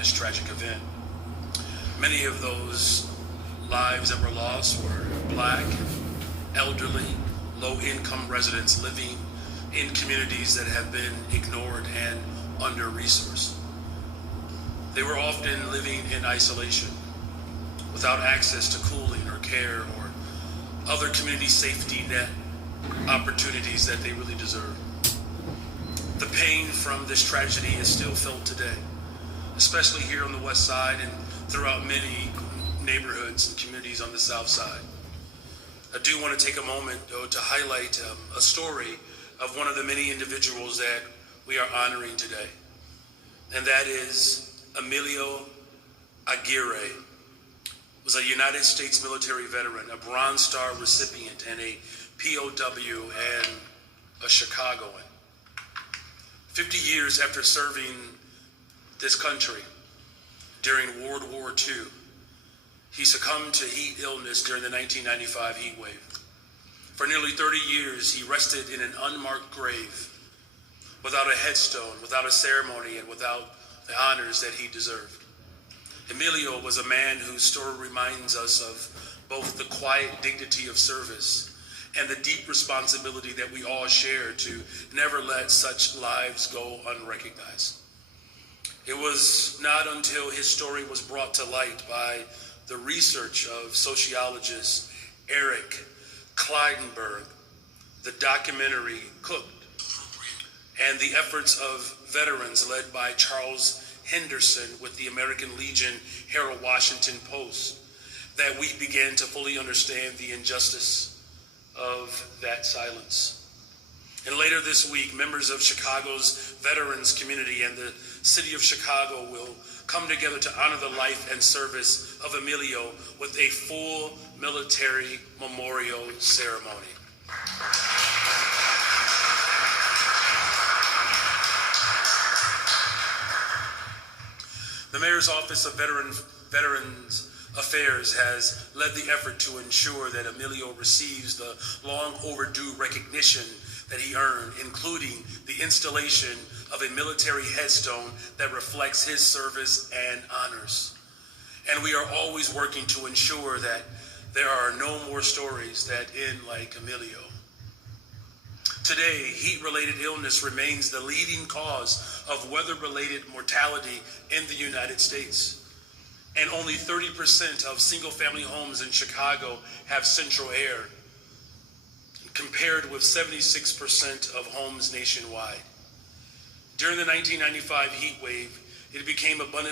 this tragic event. Many of those lives that were lost were Black, elderly, low-income residents living in communities that have been ignored and under-resourced. They were often living in isolation, without access to cooling or care or other community safety net opportunities that they really deserve. The pain from this tragedy is still felt today, especially here on the West Side and throughout many neighborhoods and communities on the South Side. I do want to take a moment, though, to highlight a story of one of the many individuals that we are honoring today, and that is Emilio Aguirre. Was a United States military veteran, a Bronze Star recipient, and a POW and a Chicagoan. 50 years after serving this country during World War II, he succumbed to heat illness during the 1995 heat wave. For nearly 30 years, he rested in an unmarked grave, without a headstone, without a ceremony, and without the honors that he deserved. Emilio was a man whose story reminds us of both the quiet dignity of service and the deep responsibility that we all share to never let such lives go unrecognized. It was not until his story was brought to light by the research of sociologist Eric Klinenberg, the documentary Cooked, and the efforts of veterans led by Charles Henderson with the American Legion Harold Washington Post, that we began to fully understand the injustice of that silence. And later this week, members of Chicago's veterans community and the city of Chicago will come together to honor the life and service of Emilio with a full military memorial ceremony. The Mayor's Office of Veterans Affairs has led the effort to ensure that Emilio receives the long overdue recognition that he earned, including the installation of a military headstone that reflects his service and honors. And we are always working to ensure that there are no more stories that end like Emilio. Today, heat-related illness remains the leading cause of weather-related mortality in the United States. And only 30% of single-family homes in Chicago have central air, compared with 76% of homes nationwide. During the 1995 heat wave, it became abundant